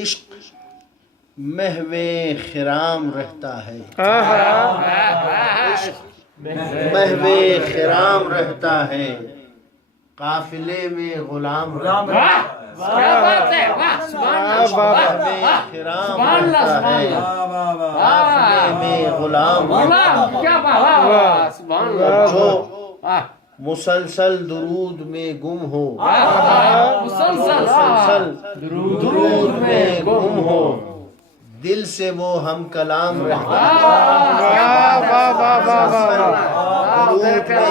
عشق محو خرام رہتا ہے، محو خرام رہتا ہے، قافلے میں غلام رہتا ہے، کیا بات ہے، واہ سبحان اللہ، خرام سبحان اللہ، رہتا سبحان ہے، اللہ، قافلے میں غلام رہتا واہ کیا بات، واہ واہ سبحان ہے، اللہ، جو واہ مسلسل درود میں گم ہو، مسلسل درود میں گم ہو، دل سے وہ ہم کلام رہتا ہے، درود میں گم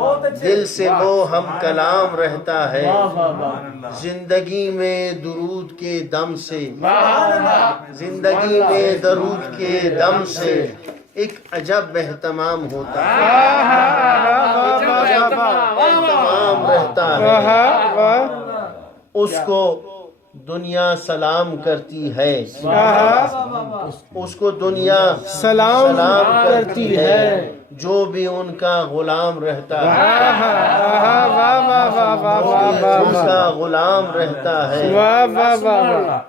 ہو، دل سے وہ ہم کلام رہتا ہے، زندگی میں درود کے دم سے، زندگی میں درود کے دم سے ایک عجب اہتمام ہوتا ہے، اہتمام رہتا ہے، اس کو دنیا سلام کرتی ہے، اس کو دنیا سلام کرتی ہے، جو بھی ان کا غلام رہتا ہے، ان کا غلام رہتا ہے،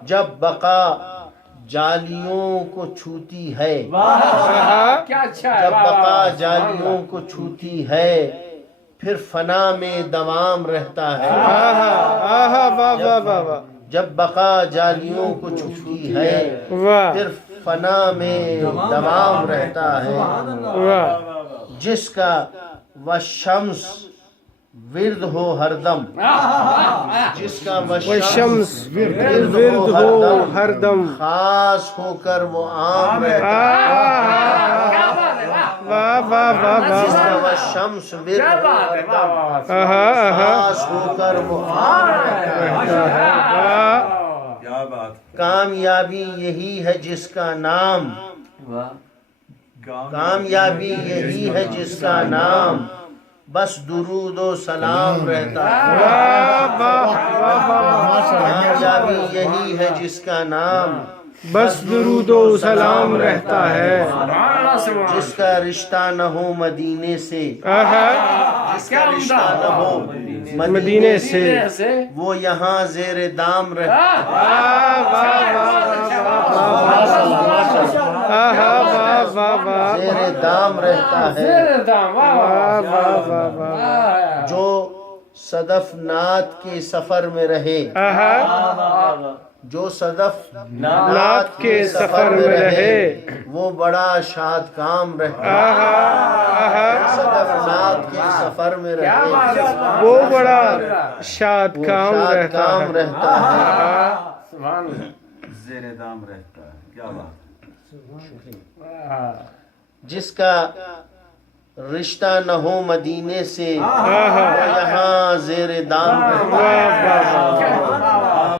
جب بقا جالیوں کو چھوتی ہے، کیا اچھا ہے، جب بقا جالیوں کو چھوتی ہے، پھر فنا میں دوام رہتا ہے، جب بقا جالیوں کو چھوتی ہے، پھر فنا میں دوام رہتا ہے، جس کا والشمس ورد ہو ہر دم، جس کا والشمس ورد ہو ہر دم، خاص ہو کر وہ عام رہتا ہے، جس کا والشمس ورد ہو ہر دم، خاص ہو کر وہ عام رہتا ہے، کامیابی یہی ہے جس کا نام، کامیابی یہی ہے جس کا نام، بس درود و سلام رہتا ہے، کامیابی یہی ہے جس کا نام، بس درود و سلام رہتا ہے، جس کا رشتہ نہ ہو مدینے سے، جس کا رشتہ نہ ہو مدینے سے، وہ یہاں زیر دام رہتا ہے، زیر دام رہتا ہے، جو صدف نعت کے سفر میں رہے، جو صدف نعت کے سفر میں رہے، وہ بڑا شاد کام رہتا ہے، صدف نعت کے سفر میں رہے، وہ بڑا شاد کام رہتا ہے، زیر دام رہتا ہے، کیا بات، جس کا رشتہ نہ ہو مدینے سے، وہ یہاں زیر دام رہتا ہے،